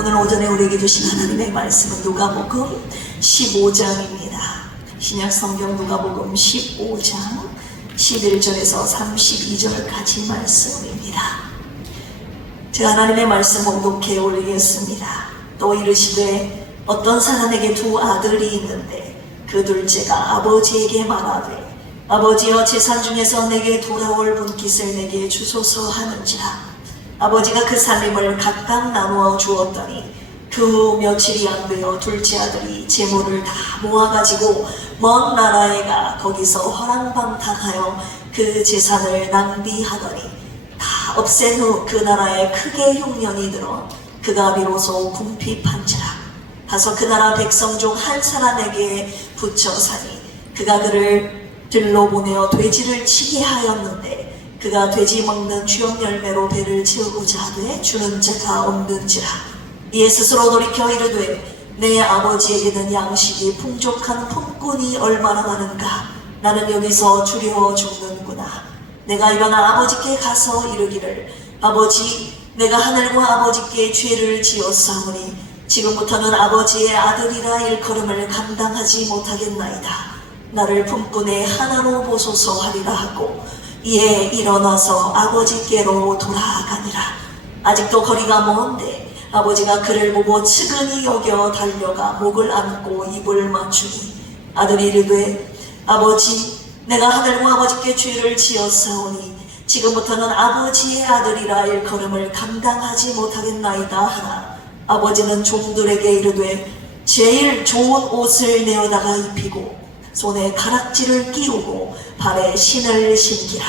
오늘 오전에 우리에게 주신 하나님의 말씀은 누가복음 15장입니다. 신약 성경 누가복음 15장 11절에서 32절까지 말씀입니다. 제가 하나님의 말씀 봉독해 올리겠습니다. 또 이르시되 어떤 사람에게 두 아들이 있는데 그 둘째가 아버지에게 말하되 아버지여 재산 중에서 내게 돌아올 분깃을 내게 주소서 하는지라. 아버지가 그 살림을 각각 나누어 주었더니 그 며칠이 안 되어 둘째 아들이 재물을 다 모아가지고 먼 나라에 가 거기서 허랑방탕하여 그 재산을 낭비하더니 다 없앤 후 그 나라에 크게 흉년이 들어 그가 비로소 궁핍한지라. 가서 그 나라 백성 중 한 사람에게 붙여 사니 그가 그를 들로 보내어 돼지를 치게 하였는데 그가 돼지 먹는 주역 열매로 배를 채우고자 하되 주는 자가 없는지라. 이에 스스로 돌이켜 이르되 내 아버지에게는 양식이 풍족한 품꾼이 얼마나 많은가. 나는 여기서 주려 죽는구나. 내가 일어나 아버지께 가서 이르기를 아버지 내가 하늘과 아버지께 죄를 지었사오니 지금부터는 아버지의 아들이라 일컬음을 감당하지 못하겠나이다. 나를 품꾼의 하나로 보소서 하리라 하고 이에 일어나서 아버지께로 돌아가니라. 아직도 거리가 먼데 아버지가 그를 보고 측은히 여겨 달려가 목을 안고 입을 맞추니 아들이 이르되 아버지 내가 하늘과 아버지께 죄를 지었사오니 지금부터는 아버지의 아들이라 일컬음을 감당하지 못하겠나이다 하나 아버지는 종들에게 이르되 제일 좋은 옷을 내어다가 입히고 손에 가락지를 끼우고 발에 신을 신기라.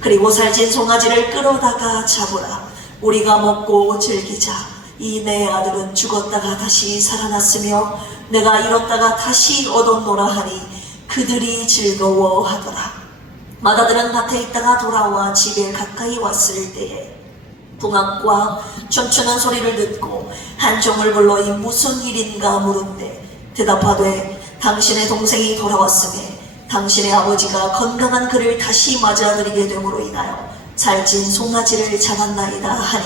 그리고 살찐 송아지를 끌어다가 잡으라. 우리가 먹고 즐기자. 이 내 아들은 죽었다가 다시 살아났으며 내가 잃었다가 다시 얻었노라 하니 그들이 즐거워하더라. 맏아들은 밭에 있다가 돌아와 집에 가까이 왔을 때에 붕악과 춤추는 소리를 듣고 한 종을 불러 이 무슨 일인가 물은데 대답하되 당신의 동생이 돌아왔으며 당신의 아버지가 건강한 그를 다시 맞아들이게 됨으로 인하여 살찐 송아지를 잡았나이다 하니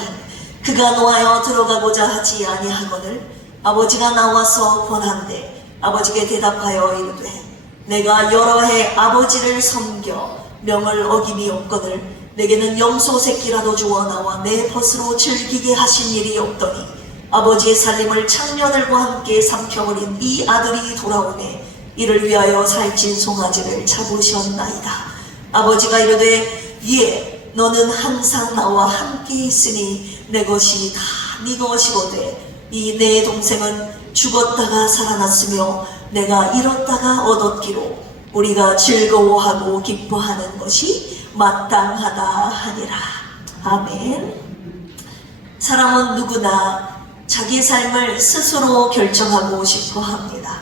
그가 노하여 들어가고자 하지 아니하거늘 아버지가 나와서 권한대 아버지께 대답하여 이르되 내가 여러 해 아버지를 섬겨 명을 어김이 없거늘 내게는 염소 새끼라도 주어 나와 내 벗으로 즐기게 하신 일이 없더니 아버지의 살림을 창녀들과 함께 삼켜버린 이 아들이 돌아오매 이를 위하여 살찐 송아지를 잡으셨나이다. 아버지가 이르되 예 너는 항상 나와 함께 있으니 내 것이 다 네 것이거되 이 내 동생은 죽었다가 살아났으며 내가 잃었다가 얻었기로 우리가 즐거워하고 기뻐하는 것이 마땅하다 하니라. 아멘. 사람은 누구나 자기 삶을 스스로 결정하고 싶어 합니다.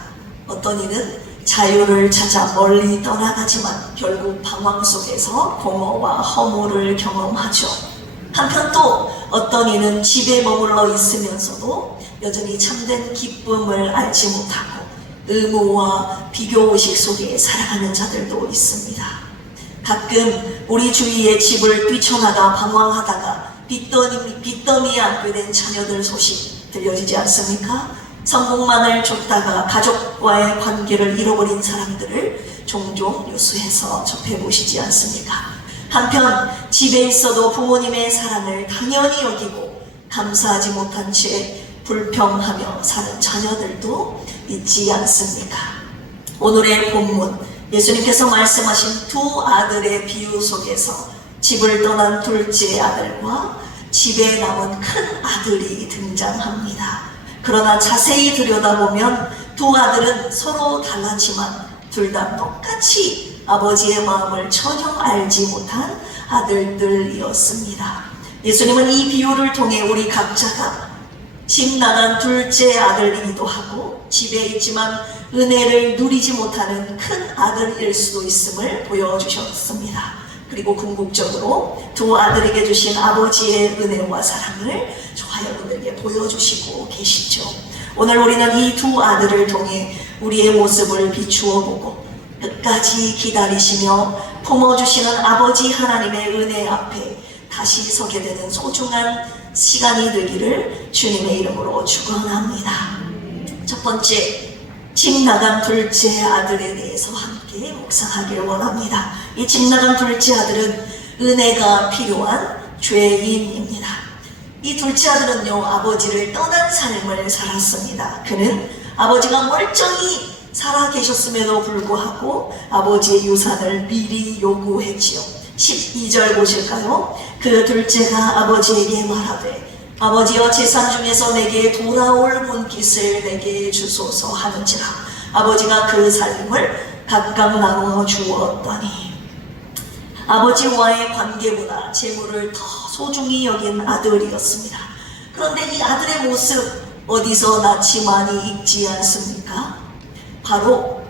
어떤 이는 자유를 찾아 멀리 떠나가지만 결국 방황 속에서 공허와 허무를 경험하죠. 한편 또 어떤 이는 집에 머물러 있으면서도 여전히 참된 기쁨을 알지 못하고 의무와 비교의식 속에 살아가는 자들도 있습니다. 가끔 우리 주위에 집을 뛰쳐나가 방황하다가 빚더미에 앉게 된 자녀들 소식 들려지지 않습니까? 성공만을 쫓다가 가족과의 관계를 잃어버린 사람들을 종종 뉴스에서 접해보시지 않습니까? 한편 집에 있어도 부모님의 사랑을 당연히 여기고 감사하지 못한 채 불평하며 사는 자녀들도 있지 않습니까? 오늘의 본문 예수님께서 말씀하신 두 아들의 비유 속에서 집을 떠난 둘째 아들과 집에 남은 큰 아들이 등장합니다. 그러나 자세히 들여다보면 두 아들은 서로 달랐지만 둘 다 똑같이 아버지의 마음을 전혀 알지 못한 아들들이었습니다. 예수님은 이 비유를 통해 우리 각자가 집 나간 둘째 아들이기도 하고 집에 있지만 은혜를 누리지 못하는 큰 아들일 수도 있음을 보여주셨습니다. 그리고 궁극적으로 두 아들에게 주신 아버지의 은혜와 사랑을 저와 여러분에게 보여주시고 계시죠. 오늘 우리는 이 두 아들을 통해 우리의 모습을 비추어 보고 끝까지 기다리시며 품어주시는 아버지 하나님의 은혜 앞에 다시 서게 되는 소중한 시간이 되기를 주님의 이름으로 축원합니다. 첫 번째, 집 나간 둘째 아들에 대해서 함께 묵상하기를 원합니다. 이 집 나간 둘째 아들은 은혜가 필요한 죄인입니다. 이 둘째 아들은요, 아버지를 떠난 삶을 살았습니다. 그는 아버지가 멀쩡히 살아 계셨음에도 불구하고 아버지의 유산을 미리 요구했지요. 12절 보실까요? 그 둘째가 아버지에게 말하되 아버지여 재산 중에서 내게 돌아올 문깃을 내게 주소서 하는지라. 아버지가 그 살림을 각각 나누어 주었더니 아버지와의 관계보다 재물을 더 소중히 여긴 아들이었습니다. 그런데 이 아들의 모습 어디서 낯이 많이 익지 않습니까? 바로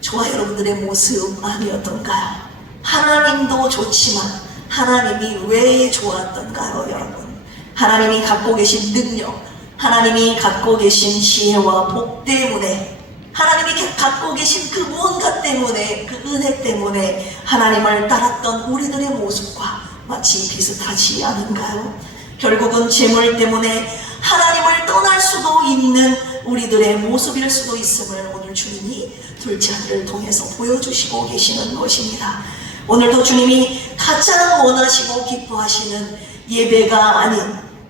저와 여러분들의 모습 아니었던가요? 하나님도 좋지만 하나님이 왜 좋았던가요, 여러분? 하나님이 갖고 계신 능력, 하나님이 갖고 계신 지혜와 복 때문에, 하나님이 갖고 계신 그 무언가 때문에, 그 은혜 때문에 하나님을 따랐던 우리들의 모습과 마치 비슷하지 않은가요? 결국은 재물 때문에 하나님을 떠날 수도 있는 우리들의 모습일 수도 있음을 오늘 주님이 둘째 아들을 통해서 보여주시고 계시는 것입니다. 오늘도 주님이 가장 원하시고 기뻐하시는 예배가 아닌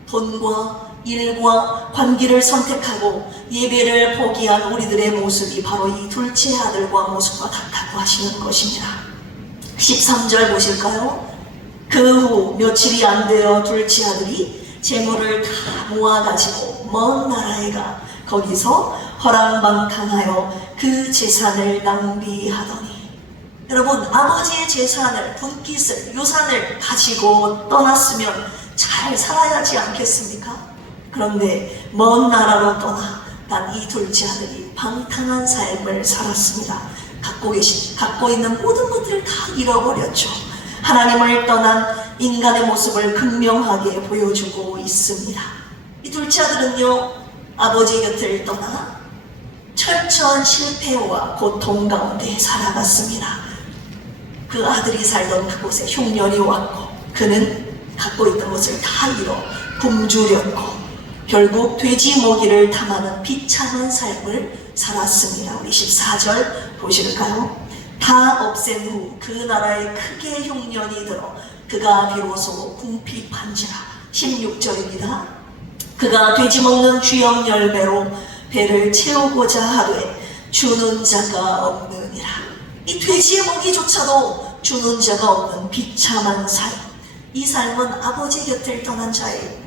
돈과 일과 관계를 선택하고 예배를 포기한 우리들의 모습이 바로 이 둘째 아들과 모습과 같다고 하시는 것입니다. 13절 보실까요? 그 후 며칠이 안 되어 둘째 아들이 재물을 다 모아가지고 먼 나라에 가 거기서 허랑방탕하여 그 재산을 낭비하더니, 여러분, 아버지의 재산을, 분깃을, 유산을 가지고 떠났으면 잘 살아야 하지 않겠습니까? 그런데 먼 나라로 떠나 난 이 둘째 아들이 방탕한 삶을 살았습니다. 갖고 있는 모든 것들을 다 잃어버렸죠. 하나님을 떠난 인간의 모습을 극명하게 보여주고 있습니다. 이 둘째 아들은요, 아버지 곁을 떠나 철저한 실패와 고통 가운데 살아갔습니다. 그 아들이 살던 그곳에 흉년이 왔고 그는 갖고 있던 것을 다 잃어 굶주렸고 결국 돼지 먹이를 탐하는 비참한 삶을 살았습니다. 우리 14절 보실까요? 다 없앤 후 그 나라에 크게 흉년이 들어 그가 비로소 궁핍한지라. 16절입니다. 그가 돼지 먹는 쥐염 열매로 배를 채우고자 하되 주는 자가 없느니라. 이 돼지의 먹이조차도 주는 자가 없는 비참한 삶. 이 삶은 아버지 곁을 떠난 자의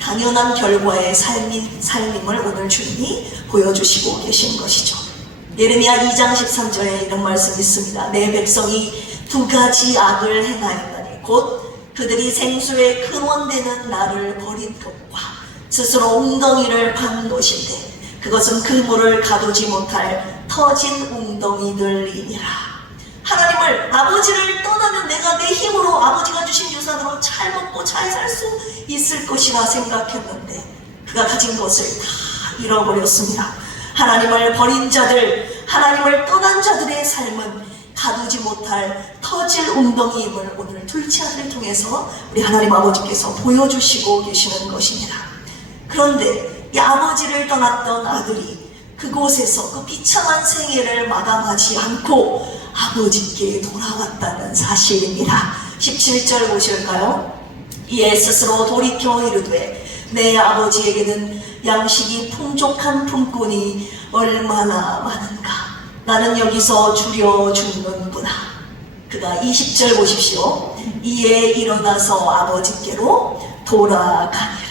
당연한 결과의 삶임을 오늘 주님이 보여주시고 계신 것이죠. 예레미야 2장 13절에 이런 말씀이 있습니다. 내 백성이 두 가지 악을 행하였다니 곧 그들이 생수의 근원되는 나를 버린 것과 스스로 웅덩이를 판 것인데 그것은 그 물을 가두지 못할 터진 웅덩이들이니라. 하나님을, 아버지를 떠나면 내가 내 힘으로 아버지가 주신 유산으로 잘 먹고 잘 살 수 있을 것이라 생각했는데 그가 가진 것을 다 잃어버렸습니다. 하나님을 버린 자들, 하나님을 떠난 자들의 삶은 가두지 못할 터질 웅덩이임을 오늘 둘째 아들을 통해서 우리 하나님 아버지께서 보여주시고 계시는 것입니다. 그런데 이 아버지를 떠났던 아들이 그곳에서 그 비참한 생애를 마감하지 않고 아버지께 돌아왔다는 사실입니다. 17절 보실까요? 이에 스스로 돌이켜 이르되 내 아버지에게는 양식이 풍족한 품꾼이 얼마나 많은가. 나는 여기서 줄여 죽는구나. 그가 20절 보십시오. 이에 일어나서 아버지께로 돌아가니라.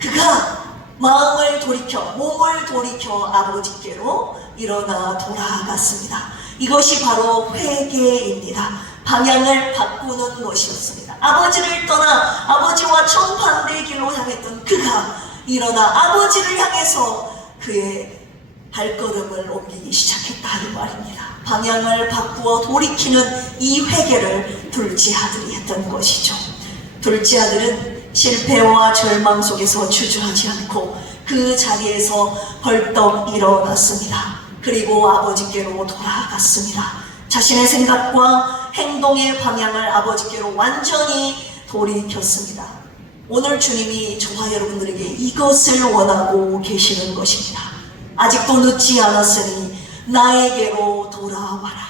그가 마음을 돌이켜, 몸을 돌이켜 아버지께로 일어나 돌아갔습니다. 이것이 바로 회개입니다. 방향을 바꾸는 것이었습니다. 아버지를 떠나 아버지와 정반대의 길로 향했던 그가 일어나 아버지를 향해서 그의 발걸음을 옮기기 시작했다 이 말입니다. 방향을 바꾸어 돌이키는 이 회개를 둘째 아들이 했던 것이죠. 둘째 아들은 실패와 절망 속에서 주저하지 않고 그 자리에서 벌떡 일어났습니다. 그리고 아버지께로 돌아갔습니다. 자신의 생각과 행동의 방향을 아버지께로 완전히 돌이켰습니다. 오늘 주님이 저와 여러분들에게 이것을 원하고 계시는 것입니다. 아직도 늦지 않았으니 나에게로 돌아와라.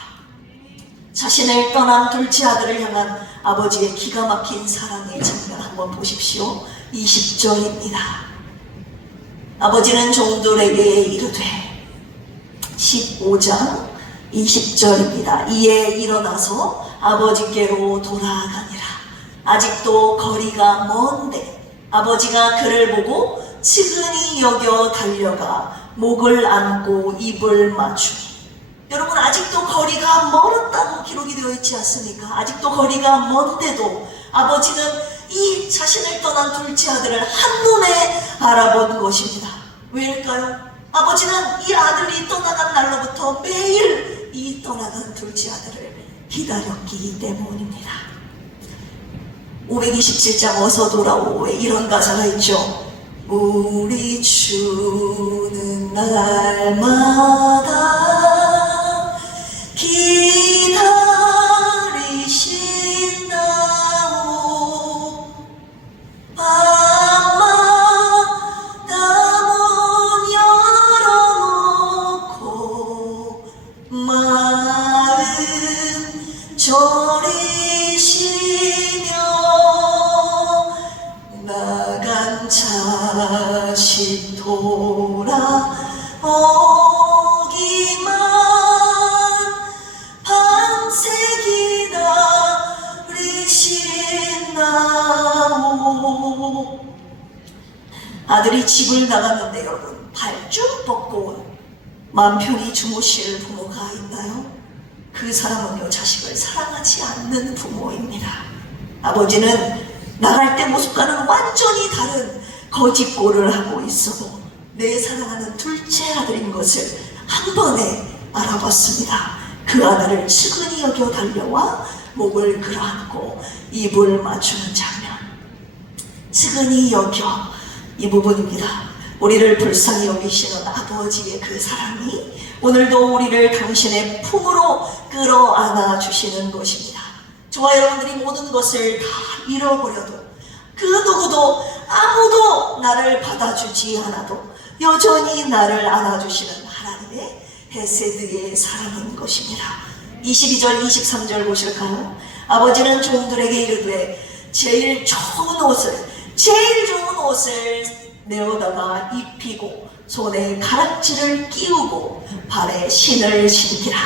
자신을 떠난 둘째 아들을 향한 아버지의 기가 막힌 사랑의 장면 한번 보십시오. 20절입니다. 아버지는 종들에게 이르되 15장 20절입니다. 이에 일어나서 아버지께로 돌아가니라. 아직도 거리가 먼데 아버지가 그를 보고 측은히 여겨 달려가 목을 안고 입을 맞추니. 여러분, 아직도 거리가 멀었다고 기록이 되어 있지 않습니까? 아직도 거리가 먼데도 아버지는 이 자신을 떠난 둘째 아들을 한눈에 알아본 것입니다. 왜일까요? 아버지는 이 아들이 떠나간 날로부터 매일 이 떠나간 둘째 아들을 기다렸기 때문입니다. 527장 어서 돌아오에 이런 가사가 있죠. 우리 주는 날마다 기다리신다오. 밤마다 문 열어놓고 마음 졸이시며 나간 자식 돌아오기만 밤새 기다리신다오. 아들이 집을 나갔는데 여러분, 발 쭉 뻗고 맘 편히 주무실 부모가 있나요? 그 사람은요, 자식을 사랑하지 않는 부모입니다. 아버지는 나갈 때 모습과는 완전히 다른 거짓골을 하고 있어도 내 사랑하는 둘째 아들인 것을 한 번에 알아봤습니다. 그 아들을 측은히 여겨 달려와 목을 끌어안고 입을 맞추는 장면. 측은히 여겨, 이 부분입니다. 우리를 불쌍히 여기시는 아버지의 그 사랑이 오늘도 우리를 당신의 품으로 끌어안아 주시는 것입니다. 저와 여러분들이 모든 것을 다 잃어버려도, 그 누구도 아무도 나를 받아주지 않아도 여전히 나를 안아주시는 하나님의 헤세드의 사랑인 것입니다. 22절 23절 보실까요? 아버지는 종들에게 이르되 제일 좋은 옷을 내어다가 입히고 손에 가락지를 끼우고 발에 신을 신기라.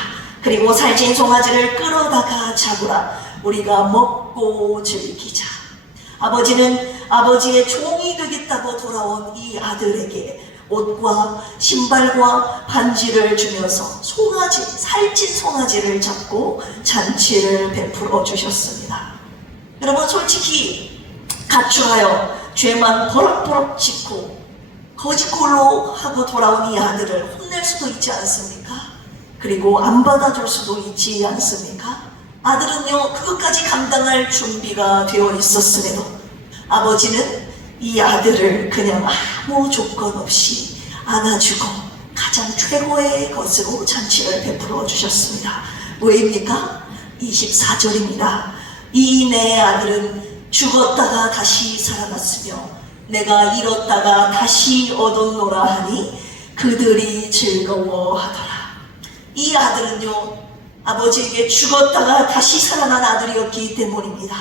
그리고 살찐 송아지를 끌어다가 잡으라. 우리가 먹고 즐기자. 아버지는 아버지의 종이 되겠다고 돌아온 이 아들에게 옷과 신발과 반지를 주면서 살찐 송아지를 잡고 잔치를 베풀어 주셨습니다. 여러분, 솔직히 가출하여 죄만 버럭버럭 짓고 거짓골로 하고 돌아온 이 아들을 혼낼 수도 있지 않습니까? 그리고 안 받아줄 수도 있지 않습니까? 아들은요, 그것까지 감당할 준비가 되어 있었음에도 아버지는 이 아들을 그냥 아무 조건 없이 안아주고 가장 최고의 것으로 잔치를 베풀어 주셨습니다. 왜입니까? 24절입니다. 이 내 아들은 죽었다가 다시 살아났으며 내가 잃었다가 다시 얻었노라 하니 그들이 즐거워하더라. 이 아들은요, 아버지에게 죽었다가 다시 살아난 아들이었기 때문입니다.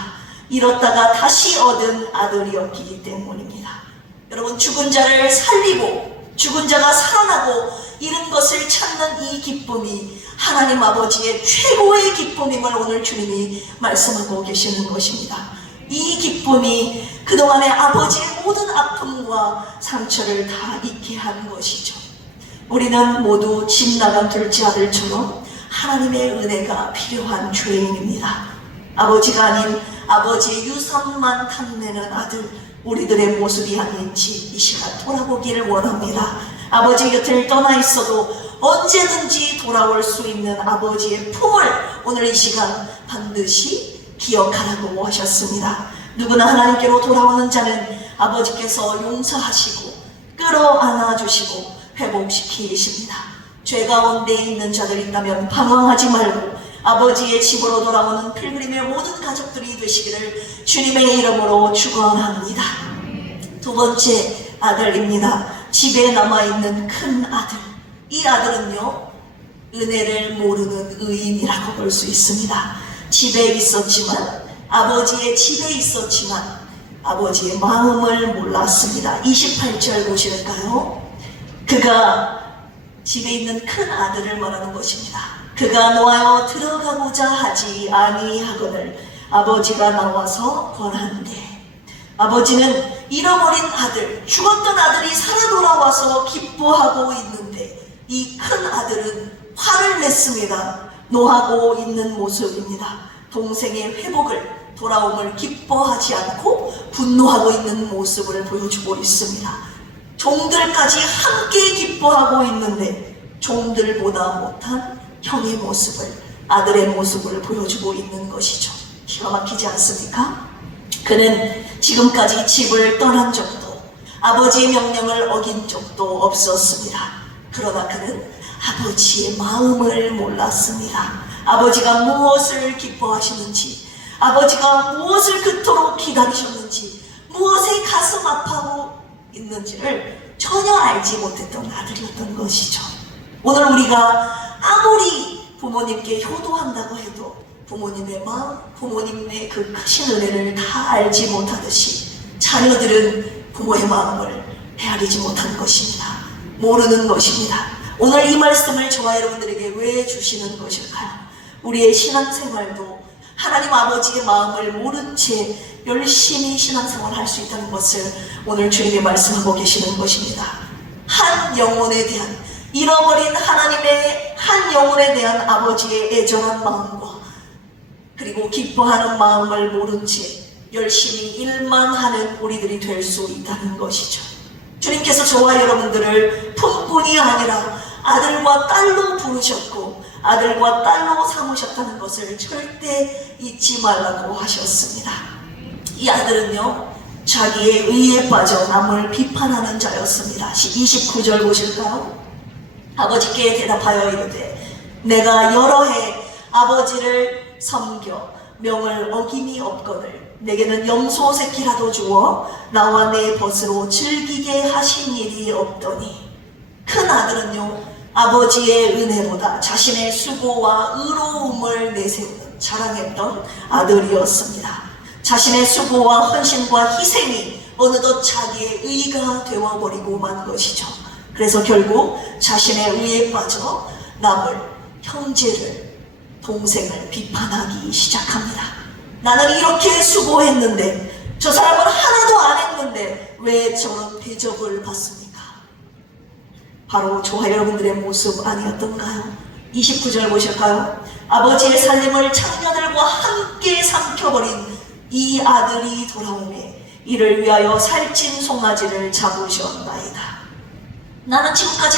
잃었다가 다시 얻은 아들이었기 때문입니다. 여러분, 죽은 자를 살리고 죽은 자가 살아나고 잃은 것을 찾는 이 기쁨이 하나님 아버지의 최고의 기쁨임을 오늘 주님이 말씀하고 계시는 것입니다. 이 기쁨이 그동안의 아버지의 모든 아픔과 상처를 다 잊게 한 것이죠. 우리는 모두 집 나간 둘째 아들처럼 하나님의 은혜가 필요한 죄인입니다. 아버지가 아닌 아버지의 유산만 탐내는 아들, 우리들의 모습이 아닌지 이 시간 돌아보기를 원합니다. 아버지 곁을 떠나 있어도 언제든지 돌아올 수 있는 아버지의 품을 오늘 이 시간 반드시 기억하라고 하셨습니다. 누구나 하나님께로 돌아오는 자는 아버지께서 용서하시고 끌어안아 주시고 회복시키십니다. 죄 가운데 있는 자들 있다면 방황하지 말고 아버지의 집으로 돌아오는 필그림의 모든 가족들이 되시기를 주님의 이름으로 축원합니다. 두 번째 아들입니다. 집에 남아있는 큰 아들. 이 아들은요, 은혜를 모르는 의인이라고 볼 수 있습니다. 집에 있었지만, 아버지의 집에 있었지만 아버지의 마음을 몰랐습니다. 28절 보실까요? 그가 집에 있는 큰 아들을 말하는 것입니다. 그가 놓아여 들어가고자 하지 아니하거늘 아버지가 나와서 권한대. 아버지는 잃어버린 아들, 죽었던 아들이 살아 돌아와서 기뻐하고 있는데 이 큰 아들은 화를 냈습니다. 노하고 있는 모습입니다. 동생의 회복을, 돌아옴을 기뻐하지 않고 분노하고 있는 모습을 보여주고 있습니다. 종들까지 함께 기뻐하고 있는데 종들보다 못한 형의 모습을, 아들의 모습을 보여주고 있는 것이죠. 기가 막히지 않습니까? 그는 지금까지 집을 떠난 적도, 아버지의 명령을 어긴 적도 없었습니다. 그러나 그는 아버지의 마음을 몰랐습니다. 아버지가 무엇을 기뻐하시는지, 아버지가 무엇을 그토록 기다리셨는지, 무엇에 가슴 아파하고 있는지를 전혀 알지 못했던 아들이었던 것이죠. 오늘 우리가 아무리 부모님께 효도한다고 해도 부모님의 마음, 부모님의 그 크신 은혜를 다 알지 못하듯이 자녀들은 부모의 마음을 헤아리지 못하는 것입니다. 모르는 것입니다. 오늘 이 말씀을 저와 여러분들에게 왜 주시는 것일까요? 우리의 신앙생활도 하나님 아버지의 마음을 모른 채 열심히 신앙생활을 할 수 있다는 것을 오늘 주님이 말씀하고 계시는 것입니다. 한 영혼에 대한, 잃어버린 하나님의 한 영혼에 대한 아버지의 애절한 마음과 그리고 기뻐하는 마음을 모른 채 열심히 일만 하는 우리들이 될 수 있다는 것이죠. 주님께서 저와 여러분들을 품뿐이 아니라 아들과 딸로 부르셨고 아들과 딸로 삼으셨다는 것을 절대 잊지 말라고 하셨습니다. 이 아들은요, 자기의 의에 빠져 남을 비판하는 자였습니다. 29절 보실까요? 아버지께 대답하여 이르되 내가 여러 해 아버지를 섬겨 명을 어김이 없거늘 내게는 염소 새끼라도 주어 나와 내 벗으로 즐기게 하신 일이 없더니. 큰 아들은요, 아버지의 은혜보다 자신의 수고와 의로움을 내세우는, 자랑했던 아들이었습니다. 자신의 수고와 헌신과 희생이 어느덧 자기의 의가 되어버리고 만 것이죠. 그래서 결국 자신의 의에 빠져 남을, 형제를, 동생을 비판하기 시작합니다. 나는 이렇게 수고했는데 저 사람은 하나도 안 했는데 왜 저런 대접을 받습니까? 바로 저와 여러분들의 모습 아니었던가요? 29절 보실까요? 아버지의 살림을 장녀들과 함께 삼켜버린 이 아들이 돌아오매 이를 위하여 살찐 송아지를 잡으셨나이다. 나는 지금까지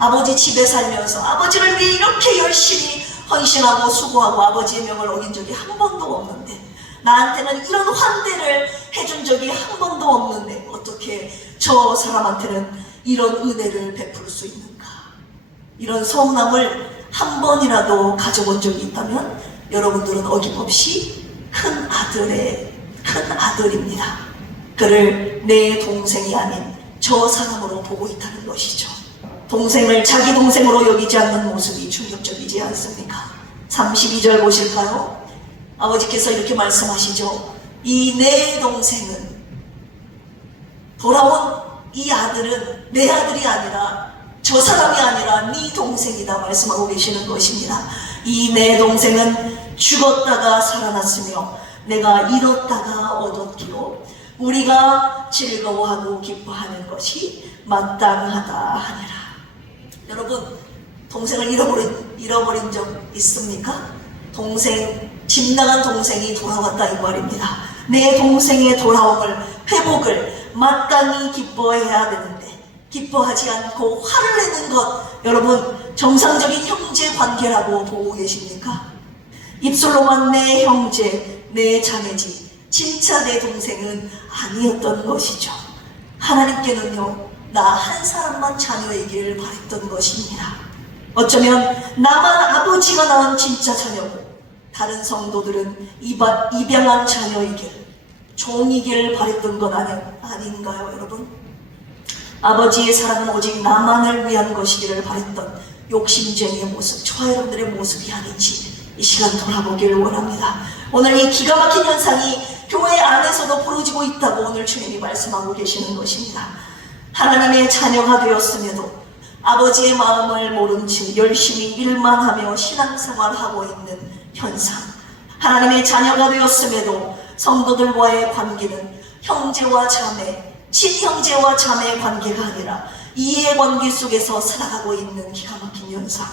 아버지 집에 살면서 아버지를 위해 이렇게 열심히 헌신하고 수고하고 아버지의 명을 어긴 적이 한 번도 없는데, 나한테는 이런 환대를 해준 적이 한 번도 없는데 어떻게 저 사람한테는 이런 은혜를 베풀 수 있는가? 이런 서운함을 한 번이라도 가져본 적이 있다면 여러분들은 어김없이 큰 아들입니다. 그를 내 동생이 아닌 저 사람으로 보고 있다는 것이죠. 동생을 자기 동생으로 여기지 않는 모습이 충격적이지 않습니까? 32절 보실까요? 아버지께서 이렇게 말씀하시죠. 이 내 동생은, 돌아온 이 아들은 내 아들이 아니라, 저 사람이 아니라 네 동생이다 말씀하고 계시는 것입니다. 이 내 동생은 죽었다가 살아났으며 내가 잃었다가 얻었기로 우리가 즐거워하고 기뻐하는 것이 마땅하다 하니라. 여러분, 동생을 잃어버린 적 있습니까? 집 나간 동생이 돌아왔다 이 말입니다. 내 동생의 돌아옴을, 회복을 마땅히 기뻐해야 되는데 기뻐하지 않고 화를 내는 것, 여러분 정상적인 형제 관계라고 보고 계십니까? 입술로만 내 형제, 내 자매지 진짜 내 동생은 아니었던 것이죠. 하나님께는요, 나 한 사람만 자녀이길 바랬던 것입니다. 어쩌면 나만 아버지가 낳은 진짜 자녀고 다른 성도들은 입양한 자녀이길, 종이길 바랬던 것 아닌가요, 여러분? 아버지의 사랑은 오직 나만을 위한 것이기를 바랬던 욕심쟁이의 모습, 저와 여러분들의 모습이 아닌지 이 시간 돌아보기를 원합니다. 오늘 이 기가 막힌 현상이 교회 안에서도 벌어지고 있다고 오늘 주님이 말씀하고 계시는 것입니다. 하나님의 자녀가 되었음에도 아버지의 마음을 모른 채 열심히 일만 하며 신앙생활하고 있는 현상, 하나님의 자녀가 되었음에도 성도들과의 관계는 형제와 자매, 친형제와 자매의 관계가 아니라 이해관계 속에서 살아가고 있는 기가 막힌 현상,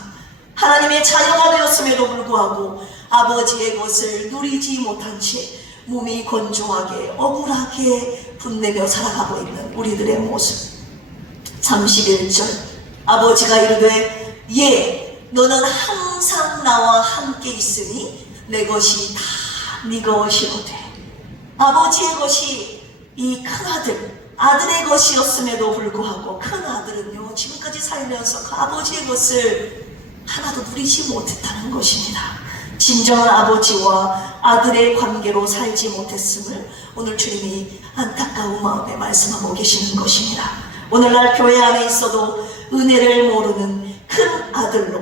하나님의 자녀가 되었음에도 불구하고 아버지의 것을 누리지 못한 채 몸이 건조하게 억울하게 분내며 살아가고 있는 우리들의 모습. 31절 아버지가 이르되 예 너는 항상 나와 함께 있으니 내 것이 다 네 것이로되. 아버지의 것이 이 큰아들, 아들의 것이었음에도 불구하고 큰아들은요 지금까지 살면서 그 아버지의 것을 하나도 누리지 못했다는 것입니다. 진정한 아버지와 아들의 관계로 살지 못했음을 오늘 주님이 안타까운 마음에 말씀하고 계시는 것입니다. 오늘날 교회 안에 있어도 은혜를 모르는 큰 아들로,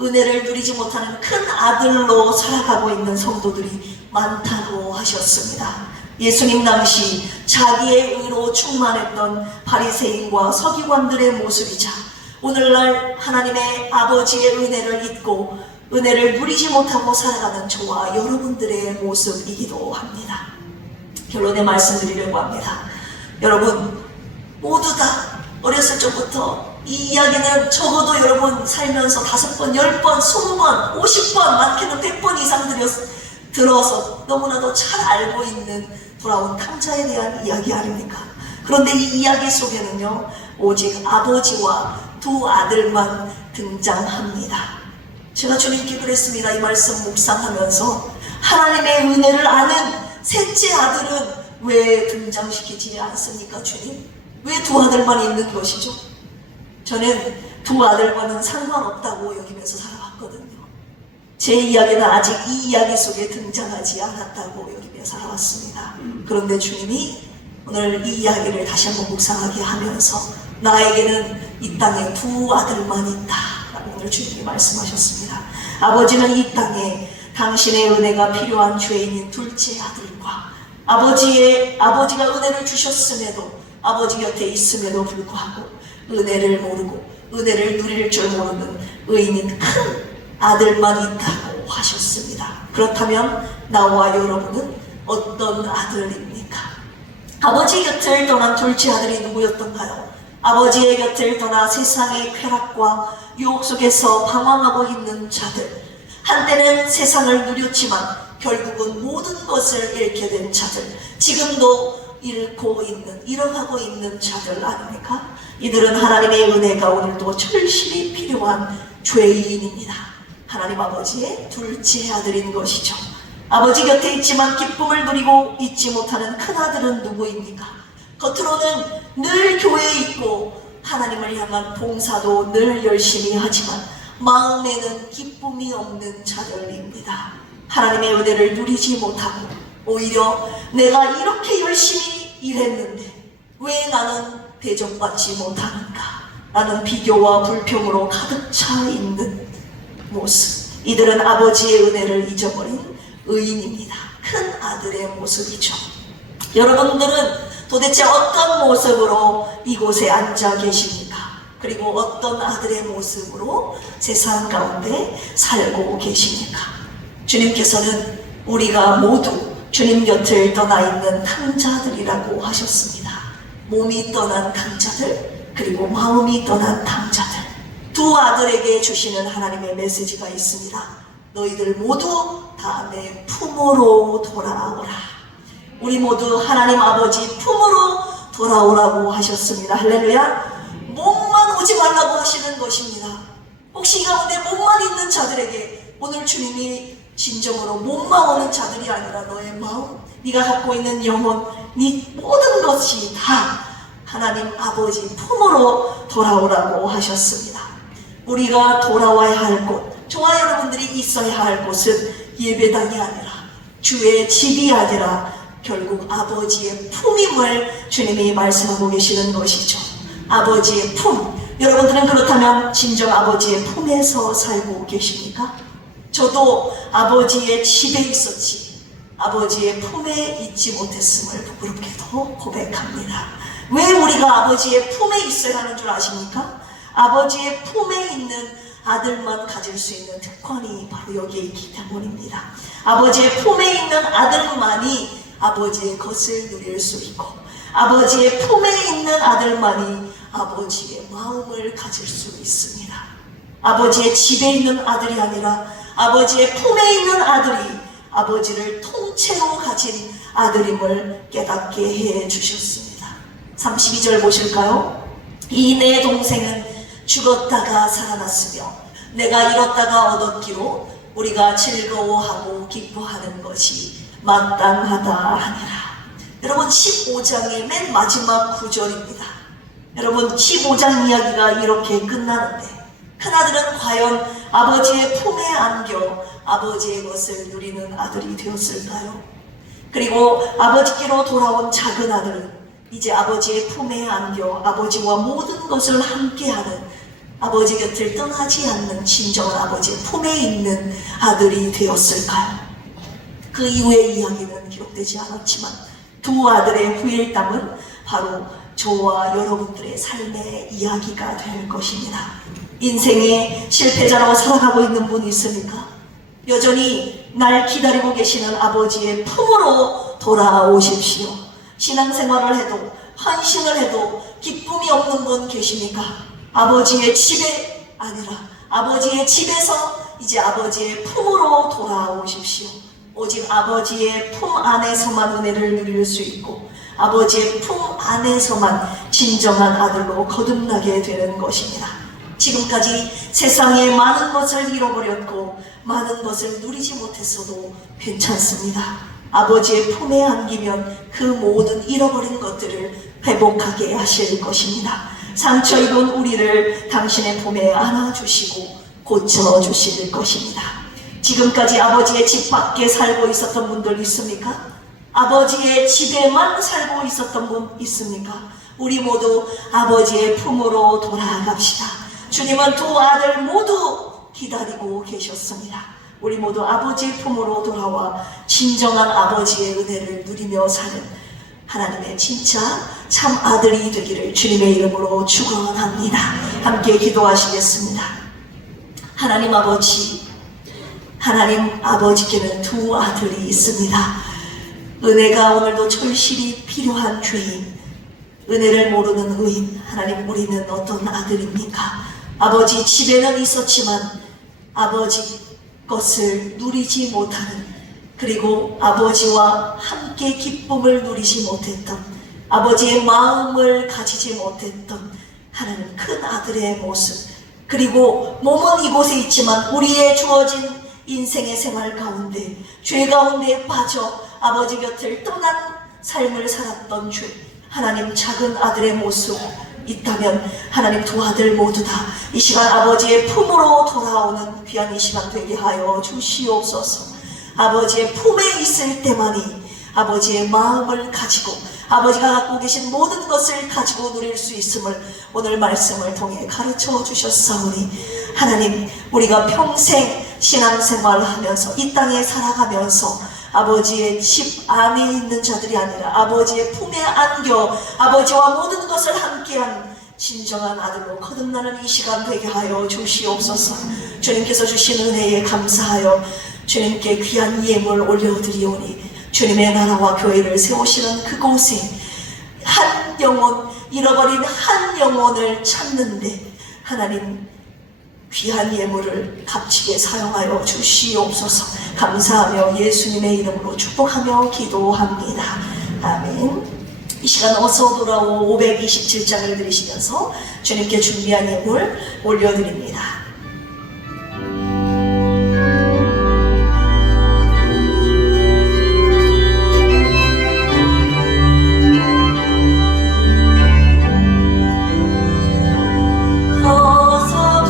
은혜를 누리지 못하는 큰 아들로 살아가고 있는 성도들이 많다고 하셨습니다. 예수님 당시 자기의 의로 충만했던 바리새인과 서기관들의 모습이자 오늘날 하나님의 아버지의 은혜를 잊고 은혜를 누리지 못하고 살아가는 저와 여러분들의 모습이기도 합니다. 결론에 말씀드리려고 합니다. 여러분 모두 다 어렸을 적부터 이 이야기는 적어도 여러분 살면서 5번, 10번, 20번, 50번, 많게는 100번 이상 들어서 너무나도 잘 알고 있는 돌아온 탕자에 대한 이야기 아닙니까? 그런데 이 이야기 속에는요 오직 아버지와 두 아들만 등장합니다. 제가 주님께 그랬습니다. 이 말씀 묵상하면서 하나님의 은혜를 아는 셋째 아들은 왜 등장시키지 않습니까, 주님? 왜 두 아들만 있는 것이죠? 저는 두 아들과는 상관없다고 여기면서 살아왔거든요. 제 이야기는 아직 이 이야기 속에 등장하지 않았다고 여기며 살아왔습니다. 그런데 주님이 오늘 이 이야기를 다시 한번 묵상하게 하면서 나에게는 이 땅에 두 아들만 있다 라고 오늘 주님이 말씀하셨습니다. 아버지는 이 땅에 당신의 은혜가 필요한 죄인인 둘째 아들과 아버지가 은혜를 주셨음에도 아버지 곁에 있음에도 불구하고 은혜를 모르고 은혜를 누릴 줄 모르는 의인인 큰 아들만 있다고 하셨습니다. 그렇다면 나와 여러분은 어떤 아들입니까? 아버지 곁을 떠난 둘째 아들이 누구였던가요? 아버지의 곁을 떠나 세상의 쾌락과 유혹 속에서 방황하고 있는 자들, 한때는 세상을 누렸지만 결국은 모든 것을 잃게 된 자들, 지금도 잃어가고 있는 자들 아닙니까? 이들은 하나님의 은혜가 오늘도 절실히 필요한 죄인입니다. 하나님 아버지의 둘째 아들인 것이죠. 아버지 곁에 있지만 기쁨을 누리고 있지 못하는 큰아들은 누구입니까? 겉으로는 늘 교회에 있고 하나님을 향한 봉사도 늘 열심히 하지만 마음에는 기쁨이 없는 자들입니다. 하나님의 은혜를 누리지 못하고 오히려 내가 이렇게 열심히 일했는데 왜 나는 대접받지 못하는가? 라는 비교와 불평으로 가득 차 있는 모습. 이들은 아버지의 은혜를 잊어버린 의인입니다. 큰 아들의 모습이죠. 여러분들은 도대체 어떤 모습으로 이곳에 앉아 계십니까? 그리고 어떤 아들의 모습으로 세상 가운데 살고 계십니까? 주님께서는 우리가 모두 주님 곁을 떠나 있는 탕자들이라고 하셨습니다. 몸이 떠난 탕자들, 그리고 마음이 떠난 탕자들. 두 아들에게 주시는 하나님의 메시지가 있습니다. 너희들 모두 다 내 품으로 돌아오라. 우리 모두 하나님 아버지 품으로 돌아오라고 하셨습니다. 할렐루야. 몸만 오지 말라고 하시는 것입니다. 혹시 이 가운데 몸만 있는 자들에게 오늘 주님이 진정으로 몸만 오는 자들이 아니라 너의 마음, 네가 갖고 있는 영혼, 네 모든 것이 다 하나님 아버지 품으로 돌아오라고 하셨습니다. 우리가 돌아와야 할 곳, 저와 여러분들이 있어야 할 곳은 예배당이 아니라 주의 집이 아니라 결국 아버지의 품임을 주님이 말씀하고 계시는 것이죠. 아버지의 품. 여러분들은 그렇다면 진정 아버지의 품에서 살고 계십니까? 저도 아버지의 집에 있었지 아버지의 품에 있지 못했음을 부끄럽게도 고백합니다. 왜 우리가 아버지의 품에 있어야 하는 줄 아십니까? 아버지의 품에 있는 아들만 가질 수 있는 특권이 바로 여기에 있기 때문입니다. 아버지의 품에 있는 아들만이 아버지의 것을 누릴 수 있고 아버지의 품에 있는 아들만이 아버지의 마음을 가질 수 있습니다. 아버지의 집에 있는 아들이 아니라 아버지의 품에 있는 아들이 아버지를 통째로 가진 아들임을 깨닫게 해 주셨습니다. 32절 보실까요? 이 내 동생은 죽었다가 살아났으며 내가 잃었다가 얻었기로 우리가 즐거워하고 기뻐하는 것이 마땅하다 하니라. 여러분 15장의 맨 마지막 구절입니다. 여러분 15장 이야기가 이렇게 끝나는데 큰아들은 과연 아버지의 품에 안겨 아버지의 것을 누리는 아들이 되었을까요? 그리고 아버지께로 돌아온 작은 아들은 이제 아버지의 품에 안겨 아버지와 모든 것을 함께하는 아버지 곁을 떠나지 않는 진정한 아버지의 품에 있는 아들이 되었을까요? 그 이후의 이야기는 기록되지 않았지만 두 아들의 후일담은 바로 저와 여러분들의 삶의 이야기가 될 것입니다. 인생의 실패자라고 살아가고 있는 분이 있습니까? 여전히 날 기다리고 계시는 아버지의 품으로 돌아오십시오. 신앙생활을 해도 헌신을 해도 기쁨이 없는 분 계십니까? 아버지의 집에 아니라 아버지의 집에서 이제 아버지의 품으로 돌아오십시오. 오직 아버지의 품 안에서만 은혜를 누릴 수 있고 아버지의 품 안에서만 진정한 아들로 거듭나게 되는 것입니다. 지금까지 세상에 많은 것을 잃어버렸고 많은 것을 누리지 못했어도 괜찮습니다. 아버지의 품에 안기면 그 모든 잃어버린 것들을 회복하게 하실 것입니다. 상처 입은 우리를 당신의 품에 안아주시고 고쳐주실 것입니다. 지금까지 아버지의 집 밖에 살고 있었던 분들 있습니까? 아버지의 집에만 살고 있었던 분 있습니까? 우리 모두 아버지의 품으로 돌아갑시다. 주님은 두 아들 모두 기다리고 계셨습니다. 우리 모두 아버지의 품으로 돌아와 진정한 아버지의 은혜를 누리며 사는 하나님의 진짜 참 아들이 되기를 주님의 이름으로 축원합니다. 함께 기도하시겠습니다. 하나님 아버지, 하나님 아버지께는 두 아들이 있습니다. 은혜가 오늘도 절실히 필요한 죄인, 은혜를 모르는 의인. 하나님, 우리는 어떤 아들입니까? 아버지 집에는 있었지만 아버지 것을 누리지 못하는, 그리고 아버지와 함께 기쁨을 누리지 못했던, 아버지의 마음을 가지지 못했던 하나님 큰 아들의 모습, 그리고 몸은 이곳에 있지만 우리의 주어진 인생의 생활 가운데 죄 가운데 빠져 아버지 곁을 떠난 삶을 살았던 죄, 하나님 작은 아들의 모습 있다면 하나님 두 아들 모두 다 이 시간 아버지의 품으로 돌아오는 귀한 이 시간 되게 하여 주시옵소서. 아버지의 품에 있을 때만이 아버지의 마음을 가지고 아버지가 갖고 계신 모든 것을 가지고 누릴 수 있음을 오늘 말씀을 통해 가르쳐 주셨사오니 하나님, 우리가 평생 신앙생활을 하면서 이 땅에 살아가면서 아버지의 집 안에 있는 자들이 아니라 아버지의 품에 안겨 아버지와 모든 것을 함께한 진정한 아들로 거듭나는 이 시간 되게 하여 주시옵소서. 주님께서 주신 은혜에 감사하여 주님께 귀한 예물 올려드리오니 주님의 나라와 교회를 세우시는 그곳에 한 영혼, 잃어버린 한 영혼을 찾는데 하나님 귀한 예물을 값지게 사용하여 주시옵소서. 감사하며 예수님의 이름으로 축복하며 기도합니다. 아멘. 이 시간 어서 돌아오 527장을 들으시면서 주님께 준비한 예물 올려드립니다. 어서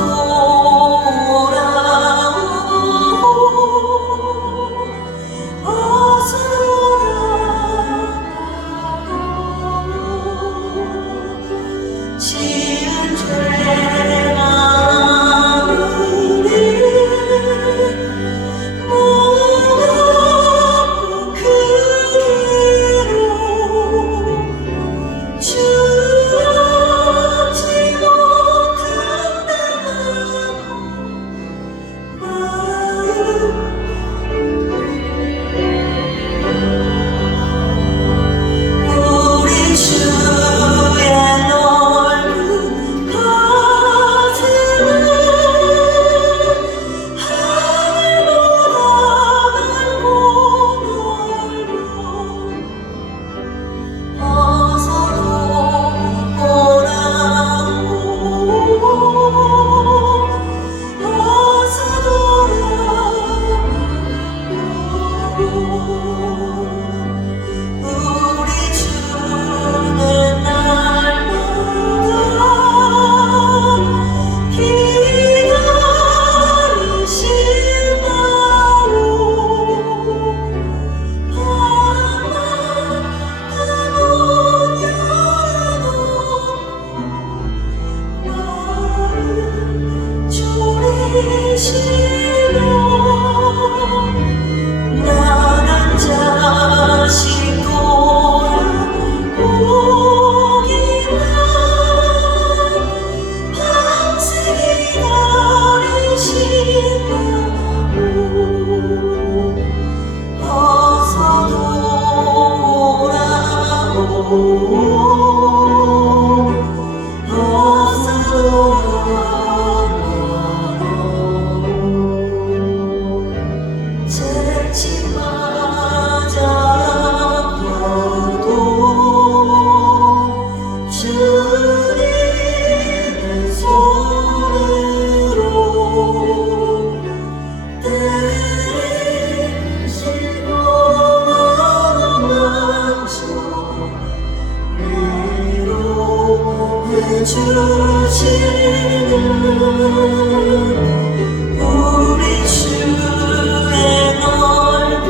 우리 주의 넓은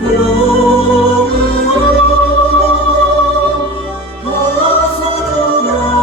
품으로 어서 돌아오소서.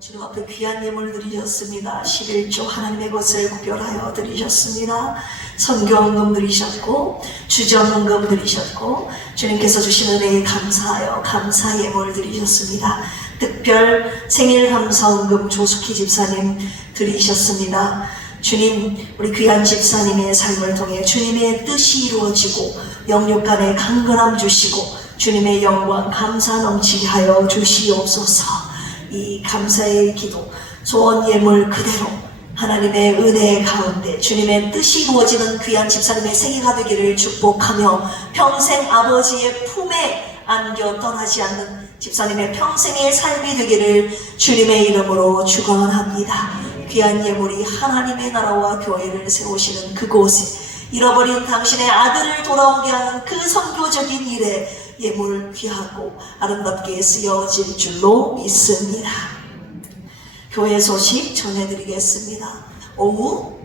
주님 앞에 귀한 예물 드리셨습니다. 11조 하나님의 것을 구별하여 드리셨습니다. 선교헌금 드리셨고 주정헌금 드리셨고 주님께서 주신 은혜에 감사하여 감사 예물 드리셨습니다. 특별 생일 감사헌금 조숙희 집사님 드리셨습니다. 주님, 우리 귀한 집사님의 삶을 통해 주님의 뜻이 이루어지고 영육 간에 강건함 주시고 주님의 영광 감사 넘치게 하여 주시옵소서. 이 감사의 기도 소원 예물 그대로 하나님의 은혜 가운데 주님의 뜻이 이루어지는 귀한 집사님의 생애가 되기를 축복하며 평생 아버지의 품에 안겨 떠나지 않는 집사님의 평생의 삶이 되기를 주님의 이름으로 축원합니다. 귀한 예물이 하나님의 나라와 교회를 세우시는 그곳에 잃어버린 당신의 아들을 돌아오게 하는 그 선교적인 일에 예물 귀하고 아름답게 쓰여질 줄로 믿습니다. 교회 소식 전해드리겠습니다. 오후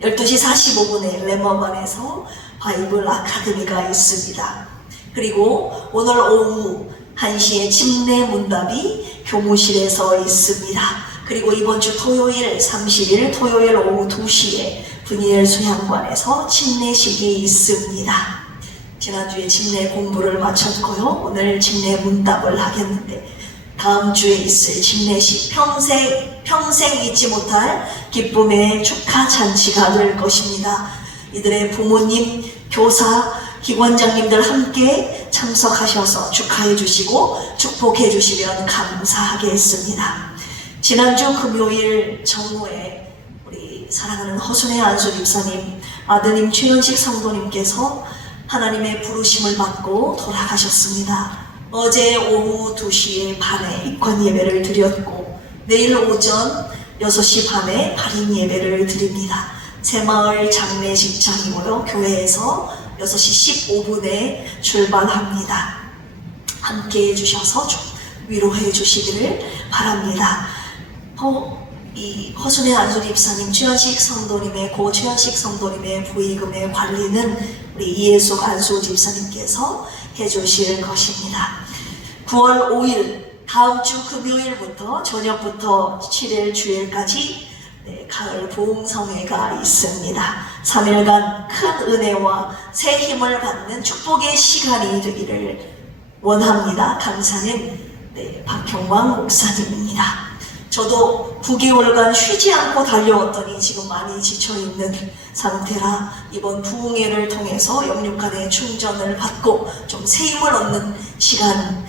12시 45분에 렘머반에서 바이블 아카데미가 있습니다. 그리고 오늘 오후 1시에 침례 문답이 교무실에서 있습니다. 그리고 이번 주 토요일 30일 토요일 오후 2시에 분이엘 수양관에서 침례식이 있습니다. 지난주에 침례 공부를 마쳤고요. 오늘 침례 문답을 하겠는데 다음 주에 있을 침례식 평생 잊지 못할 기쁨의 축하 잔치가 될 것입니다. 이들의 부모님, 교사, 기관장님들 함께 참석하셔서 축하해 주시고 축복해 주시면 감사하겠습니다. 지난주 금요일 정오에 우리 사랑하는 허순의 안수 집사님, 아드님 최현식 성도님께서 하나님의 부르심을 받고 돌아가셨습니다. 어제 오후 2시 반에 입관 예배를 드렸고 내일 오전 6시 반에 발인 예배를 드립니다. 새마을 장례식장이고요. 교회에서 6시 15분에 출발합니다. 함께 해주셔서 좀 위로해 주시기를 바랍니다. 이 허순의 안수 집사님, 최현식 성도님의 최현식 성도님의 부의금의 관리는 우리 이예숙 안수 집사님께서 해주실 것입니다. 9월 5일 다음 주 금요일부터 저녁부터 7일 주일까지 가을 보응성회가 있습니다. 3일간 큰 은혜와 새 힘을 받는 축복의 시간이 되기를 원합니다. 강사는 박형광 목사님입니다. 저도 9개월간 쉬지 않고 달려왔더니 지금 많이 지쳐있는 상태라 이번 부흥회를 통해서 영육간의 충전을 받고 좀 새 힘을 얻는 시간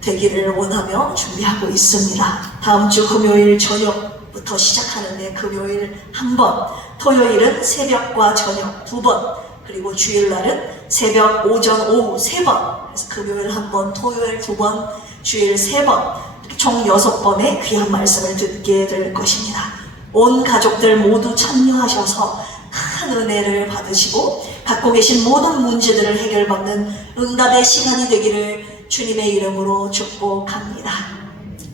되기를 원하며 준비하고 있습니다. 다음 주 금요일 저녁부터 시작하는데 금요일 한 번, 토요일은 새벽과 저녁 2번, 그리고 주일날은 새벽, 오전, 오후 3번, 그래서 금요일 한 번, 토요일 2번, 주일 3번, 총 6번의 귀한 말씀을 듣게 될 것입니다. 온 가족들 모두 참여하셔서 큰 은혜를 받으시고 갖고 계신 모든 문제들을 해결받는 응답의 시간이 되기를 주님의 이름으로 축복합니다.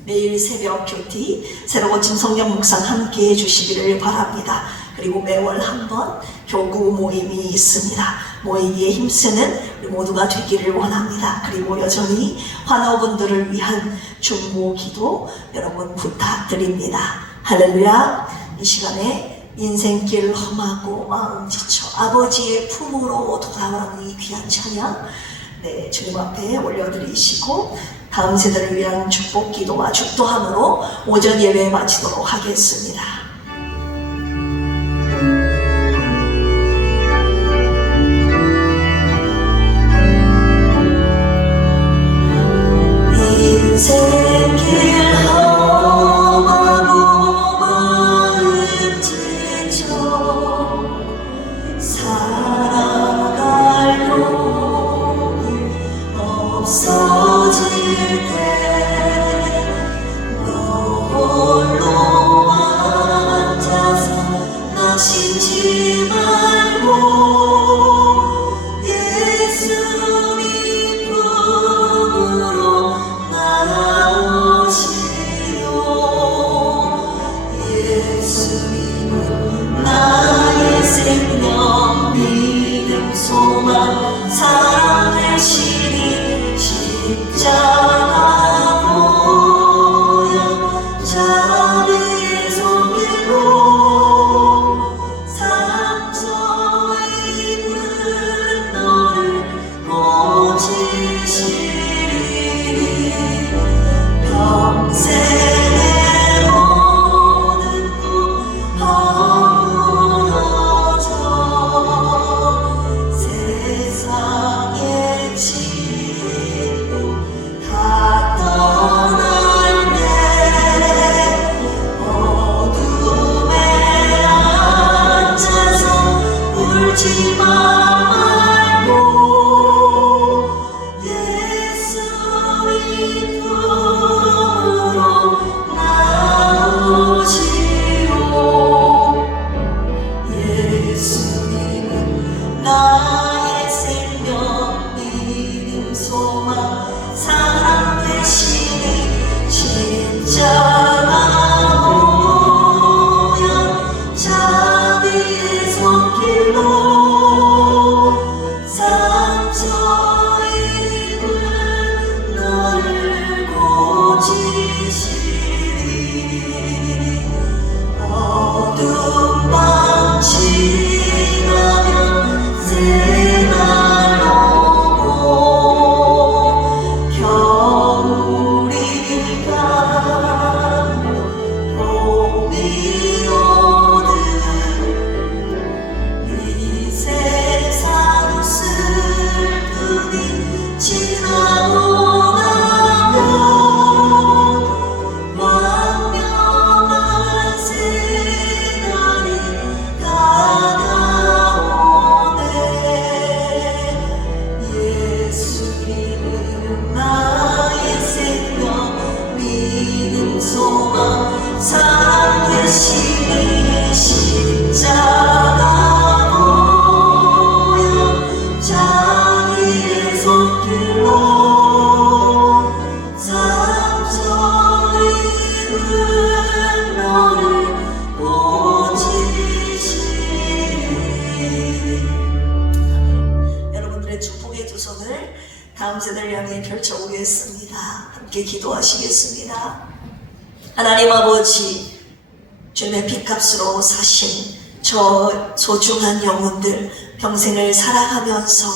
매일 새벽 큐티, 새로 고침 성경 묵상 함께 해주시기를 바랍니다. 그리고 매월 한 번 교구 모임이 있습니다. 모이기에 힘쓰는 우리 모두가 되기를 원합니다. 그리고 여전히 환우분들을 위한 중보 기도 여러분 부탁드립니다. 할렐루야. 이 시간에 인생길 험하고 마음 지쳐 아버지의 품으로 돌아오는 이 귀한 찬양 주님 앞에 올려드리시고 다음 세대를 위한 축복 기도와 축도함으로 오전 예배 마치도록 하겠습니다. 인생길 험하고 마음 지쳐 살아갈 용기 없어질 때 너 홀로 앉아서 나심지 말고 예수 소망 사랑 되시니 십자가 모여 자비의 손길로 상처 입은 너를 고치시리. 어두운 밤 지나면 새날 오고 겨울이 가고 봄이 오듯 이 세상 슬픔이 지나고 나면 완벽한 새날이 다가오네. 예수님은 나의 생명 믿음 소망 사랑 되시니 십자가 모여 자기의 손길로 상처 입은 너를 고치시리. 여러분들의 축복의 두 손을 다음 세대를 향해 펼쳐보겠습니다. 함께 기도하시겠습니다. 하나님 아버지, 주님의 핏값으로 사신 저 소중한 영혼들 평생을 살아가면서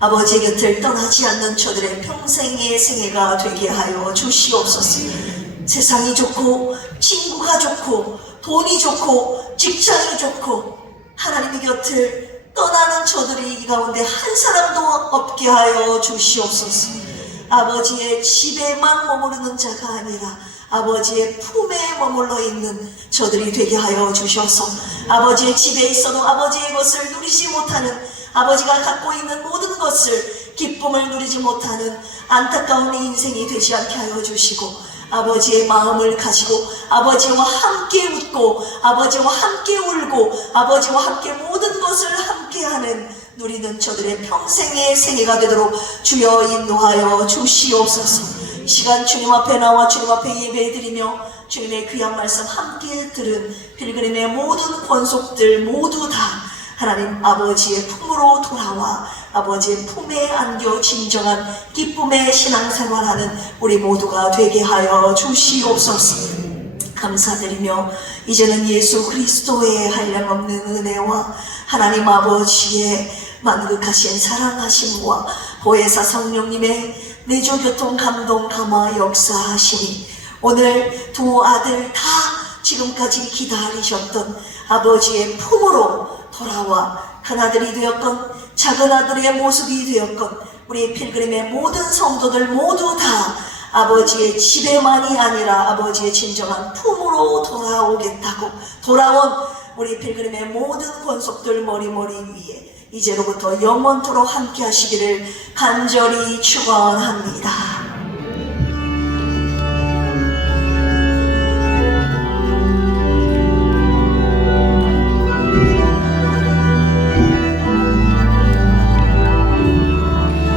아버지의 곁을 떠나지 않는 저들의 평생의 생애가 되게 하여 주시옵소서. 세상이 좋고 친구가 좋고 돈이 좋고 직장이 좋고 하나님의 곁을 떠나는 저들이 이 가운데 한 사람도 없게 하여 주시옵소서. 아버지의 집에만 머무르는 자가 아니라 아버지의 품에 머물러 있는 저들이 되게 하여 주셔서 아버지의 집에 있어도 아버지의 것을 누리지 못하는, 아버지가 갖고 있는 모든 것을 기쁨을 누리지 못하는 안타까운 인생이 되지 않게 하여 주시고, 아버지의 마음을 가지고 아버지와 함께 웃고 아버지와 함께 울고 아버지와 함께 모든 것을 함께하는 누리는 저들의 평생의 생애가 되도록 주여 인도하여 주시옵소서. 이 시간 주님 앞에 나와 주님 앞에 예배드리며 주님의 귀한 말씀 함께 들은 필그림의 모든 권속들 모두 다 하나님 아버지의 품으로 돌아와 아버지의 품에 안겨 진정한 기쁨의 신앙생활하는 우리 모두가 되게 하여 주시옵소서. 감사드리며 이제는 예수 그리스도의 한량없는 은혜와 하나님 아버지의 만극하신 사랑하심과 보혜사 성령님의 내조교통 감동 감화 역사하시니 오늘 두 아들 다 지금까지 기다리셨던 아버지의 품으로 돌아와 큰아들이 되었건 작은 아들의 모습이 되었건 우리 필그림의 모든 성도들 모두 다 아버지의 집에만이 아니라 아버지의 진정한 품으로 돌아오겠다고 돌아온 우리 필그림의 모든 권속들 머리머리 위에 이제로부터 영원토록 함께 하시기를 간절히 축원합니다.